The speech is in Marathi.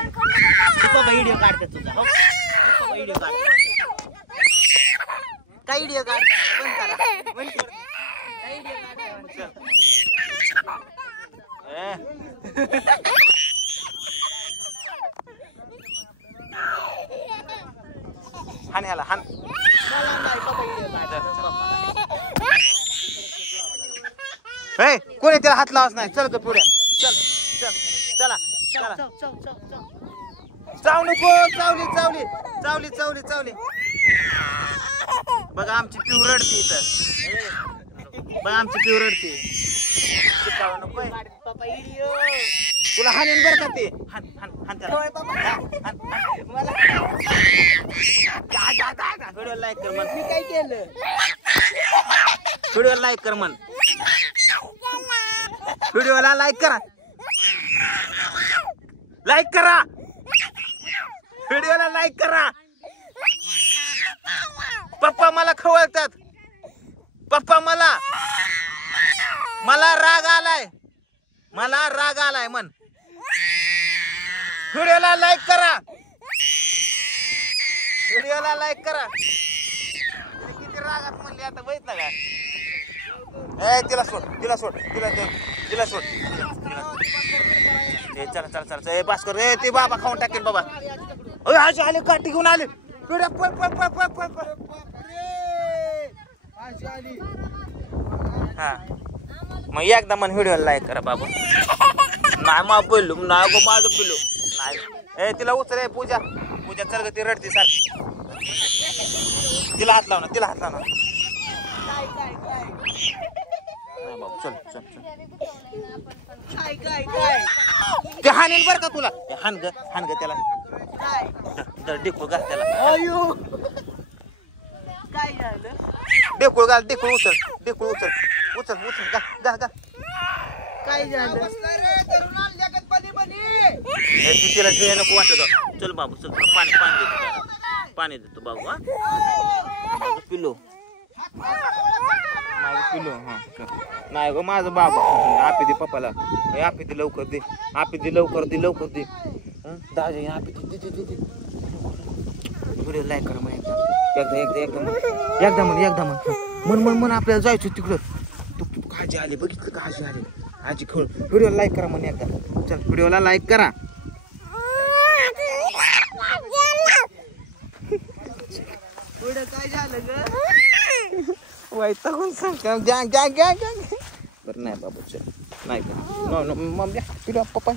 पप्पा व्हिडिओ काढते तुझा हो पप्पा व्हिडिओ काढते काय व्हिडिओ काढते बंद करा बंद कर काय व्हिडिओ काढते हान ह्याला हान कोणी त्याला हात लावच नाही चल ग पुढे चल चल चला चला चाव नको चावली चावली चावली चावली चावली बघा आमची पिऊ रडते इथं बघा आमची पिऊ रडते शिकावं नको तुला हाणेन बरं का ते हान हान हान त्याला व्हिडिओ लाईक कर म्हण मी काय केलं व्हिडिओ लाईक कर म्हण व्हिडिओला लाईक करा लाईक करा व्हिडिओला लाईक करा पप्पा मला खवळतात पप्पा मला राग आलाय म्हण व्हिडिओला लाईक करा व्हिडिओला लाईक करा किती रागात म्हणले आता बघितलं का ए तिला सोड तिला सोड तिला सोड चला चला चला ए बस कर ए ते बाबा खाऊन टाकेल बाबा अरे आज आले काठी घेऊन आले पिढ्या पळ पळ पळ पळ पळ पळ हा मग एकदा मन व्हिडिओला लाईक करा बाबा नाही मा पिल्लू नाही गो माझं पिल्लू नाही ए तिला उचल ए पूजा पूजा चल ग ती रडती सारखी तिला हात लाव ना तिला हात लाव ना चल चल चल ते हाणेल बर का तुला हान ग त्याला डेकुळ घाल त्याला काय झालं डेकुळ घाल डेकुळ उचल डेकुळ उचल उचल उचल गा गा काय झालं तिला ते नको वाटत चल बाबू चल पाणी पाणी देतो पाणी देतो बाबू हा पिलो माझं पिलो हा नाही ग माझं बाबा आपी दे पप्पाला आपी दे लवकर दे आपी दे लवकर दे लवकर दे दादा आपी दे दे दे व्हिडिओ लाईक करा मग एकदा मन आपल्याला जायचं तिकडं तू काळजी आली बघितलं काळजी आली आजी खेळ व्हिडिओ लाईक करा म्हणे एकदा चल व्हिडिओला लाईक करा पुढं काय झालं ग वैतागून सांग गॅंग गॅंग गॅंग गॅंग बरं नाही बाबा चल नाही मम्मी पप्पा